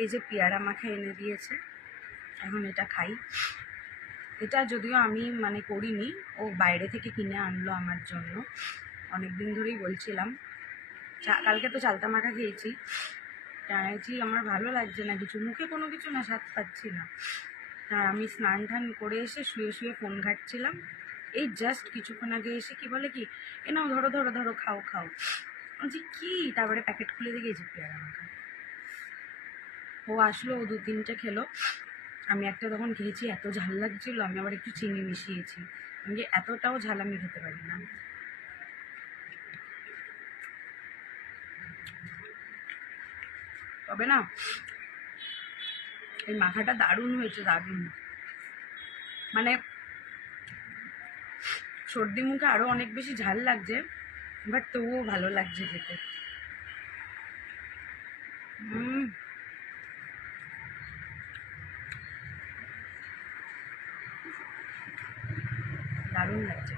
এই যে পেয়ারা মাখা এনে দিয়েছে, এখন এটা খাই। এটা যদিও আমি মানে করিনি, ও বাইরে থেকে কিনে আনলো আমার জন্য। অনেক দিন ধরেই বলছিলাম, কালকে তো চালতা মাখা খেয়েছি, চাইছি আমার ভালো লাগছে না কিছু, মুখে কোনো কিছু না, স্বাদ পাচ্ছি না। আর আমি স্নান টান করে এসে শুয়ে শুয়ে ফোন ঘাঁটছিলাম, এই জাস্ট কিছুক্ষণ আগে এসে কি বলে কি, এ নাও ধরো ধরো ধরো খাও খাও, বলছি কী, তারপরে প্যাকেট খুলে দেখেছি পেয়ারা মাখা। ও আসলো, ও 2-3টে খেলো, আমি একটা তখন খেয়েছি, এত ঝাল লাগছিলো, আমি আবার একটু চিনি মিশিয়েছি, আমি যে এতটাও ঝাল আমি খেতে পারি না। তবে না এই মাখাটা দারুণ হয়েছে, দারুণ। মানে সর্দি মুখে আরও অনেক বেশি ঝাল লাগছে, বাট তবুও ভালো লাগছে খেতে। দারুণ লাগছে।